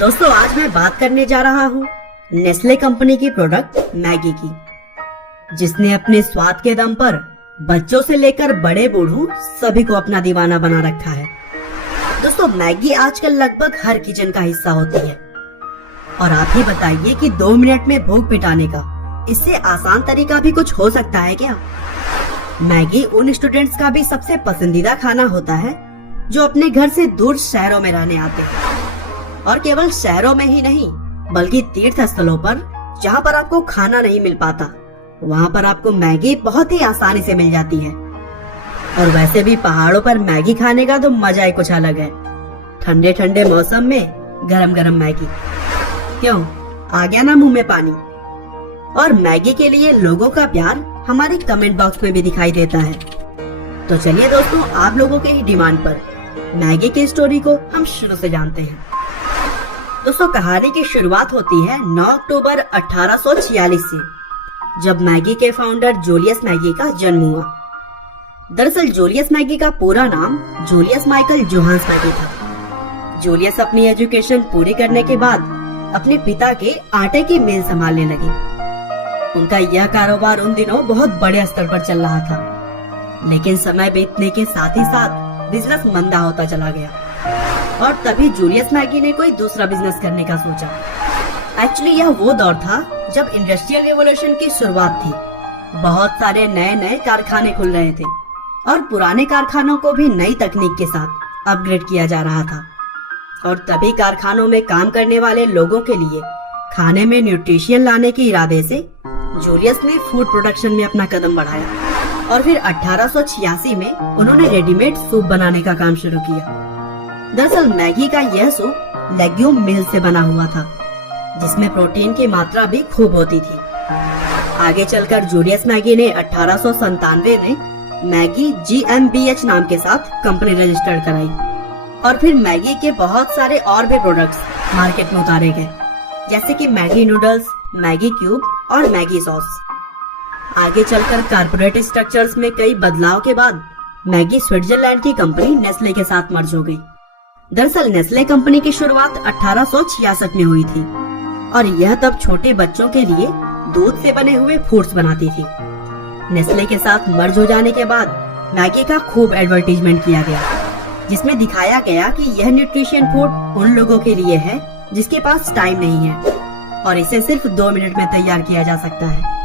दोस्तों आज मैं बात करने जा रहा हूँ नेस्ले कंपनी की प्रोडक्ट मैगी की, जिसने अपने स्वाद के दम पर बच्चों से लेकर बड़े बूढ़ों सभी को अपना दीवाना बना रखा है। दोस्तों मैगी आजकल लगभग हर किचन का हिस्सा होती है और आप ही बताइए कि 2 मिनट में भूख मिटाने का इससे आसान तरीका भी कुछ हो सकता है क्या? मैगी उन स्टूडेंट्स का भी सबसे पसंदीदा खाना होता है जो अपने घर से दूर शहरों में रहने आते हैं, और केवल शहरों में ही नहीं बल्कि तीर्थ स्थलों पर जहाँ पर आपको खाना नहीं मिल पाता वहाँ पर आपको मैगी बहुत ही आसानी से मिल जाती है। और वैसे भी पहाड़ों पर मैगी खाने का तो मजा ही कुछ अलग है। ठंडे ठंडे मौसम में गरम गरम मैगी, क्यों आ गया ना मुंह में पानी। और मैगी के लिए लोगों का प्यार हमारे कमेंट बॉक्स में भी दिखाई देता है। तो चलिए दोस्तों, आप लोगों के ही डिमांड पर मैगी की स्टोरी को हम शुरू से जानते हैं। दोस्तों कहानी की शुरुआत होती है 9 अक्टूबर 1846 से, जब मैगी के फाउंडर जूलियस मैगी का जन्म हुआ। दरअसल जूलियस मैगी का पूरा नाम जूलियस माइकल जोहान्स मैगी था। जूलियस अपनी एजुकेशन पूरी करने के बाद अपने पिता के आटे की मिल संभालने लगे। उनका यह कारोबार उन दिनों बहुत बड़े स्तर पर चल रहा था, लेकिन समय बीतने के साथ ही साथ बिजनेस मंदा होता चला गया और तभी जूलियस मैगी ने कोई दूसरा बिजनेस करने का सोचा। एक्चुअली यह वो दौर था जब इंडस्ट्रियल रिवॉल्यूशन की शुरुआत थी। बहुत सारे नए नए कारखाने खुल रहे थे और पुराने कारखानों को भी नई तकनीक के साथ अपग्रेड किया जा रहा था। और तभी कारखानों में काम करने वाले लोगों के लिए खाने में न्यूट्रिशन लाने के इरादे से जूलियस ने फूड प्रोडक्शन में अपना कदम बढ़ाया और फिर 1886 में उन्होंने रेडीमेड सूप बनाने का काम शुरू किया। दरअसल मैगी का यह सूप लेग्यूम मिल से बना हुआ था, जिसमें प्रोटीन की मात्रा भी खूब होती थी। आगे चलकर जूलियस मैगी ने 1897 में मैगी GmbH नाम के साथ कंपनी रजिस्टर्ड कराई और फिर मैगी के बहुत सारे और भी प्रोडक्ट्स मार्केट में उतारे गए, जैसे कि मैगी नूडल्स, मैगी क्यूब और मैगी सॉस। आगे चलकर कॉर्पोरेट स्ट्रक्चर्स में कई बदलाव के बाद मैगी स्विट्जरलैंड की कंपनी नेस्ले के साथ मर्ज हो गई। दरअसल नेस्ले कंपनी की शुरुआत 1866 में हुई थी और यह तब छोटे बच्चों के लिए दूध से बने हुए फूड्स बनाती थी। नेस्ले के साथ मर्ज हो जाने के बाद मैगी का खूब एडवर्टीजमेंट किया गया, जिसमें दिखाया गया कि यह न्यूट्रिशन फूड उन लोगों के लिए है जिसके पास टाइम नहीं है और इसे सिर्फ 2 मिनट में तैयार किया जा सकता है।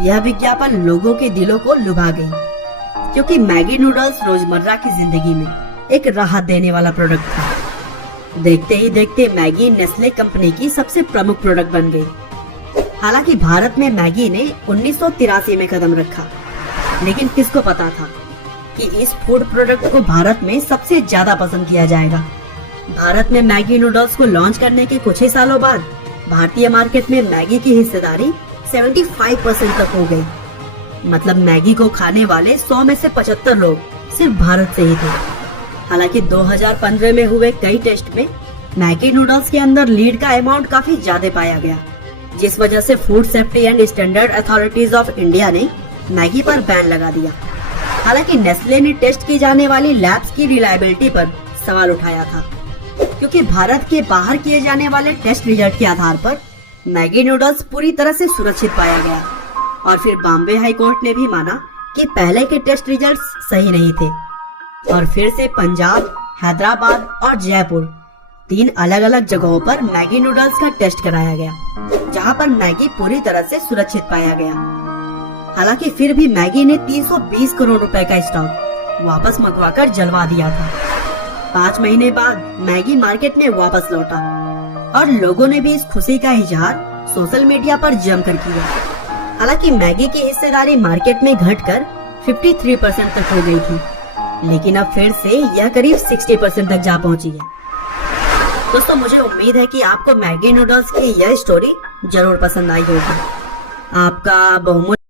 यह विज्ञापन लोगों के दिलों को लुभा गई, क्योंकि मैगी नूडल्स रोजमर्रा की जिंदगी में एक राहत देने वाला प्रोडक्ट था। देखते ही देखते मैगी नेस्ले कंपनी की सबसे प्रमुख प्रोडक्ट बन गई। हालांकि भारत में मैगी ने 1983 में कदम रखा, लेकिन किसको पता था कि इस फूड प्रोडक्ट को भारत में सबसे ज्यादा पसंद किया जाएगा। भारत में मैगी नूडल्स को लॉन्च करने के कुछ ही सालों बाद भारतीय मार्केट में मैगी की हिस्सेदारी 75% तक हो गई। मतलब मैगी को खाने वाले 100 में से 75 लोग सिर्फ भारत से ही थे। हालांकि 2015 में हुए कई टेस्ट में मैगी नूडल्स के अंदर लीड का अमाउंट काफी ज्यादा पाया गया, जिस वजह से food safety and standard authorities of India ने मैगी पर बैन लगा दिया। हालांकि नेस्ले ने टेस्ट की जाने वाली लैब्स की रिलायबिलिटी पर सवाल उठाया था, क्योंकि भारत के बाहर किए जाने वाले टेस्ट रिजल्ट के आधार पर मैगी नूडल्स पूरी तरह से सुरक्षित पाया गया। और फिर बॉम्बे हाई कोर्ट ने भी माना कि पहले के टेस्ट रिजल्ट्स सही नहीं थे और फिर से पंजाब, हैदराबाद और जयपुर 3 अलग अलग जगहों पर मैगी नूडल्स का टेस्ट कराया गया, जहां पर मैगी पूरी तरह से सुरक्षित पाया गया। हालांकि फिर भी मैगी ने 320 करोड़ रुपए का स्टॉक वापस मंगवाकर जलवा दिया था। 5 महीने बाद मैगी मार्केट में वापस लौटा और लोगों ने भी इस खुशी का इजहार सोशल मीडिया पर जमकर किया। हालांकि मैगी की हिस्सेदारी मार्केट में घटकर 53% तक हो गई थी, लेकिन अब फिर से यह करीब 60% तक जा पहुंची है। दोस्तों मुझे उम्मीद है कि आपको मैगी नूडल्स की यह स्टोरी जरूर पसंद आई होगी। आपका बहुमूल्य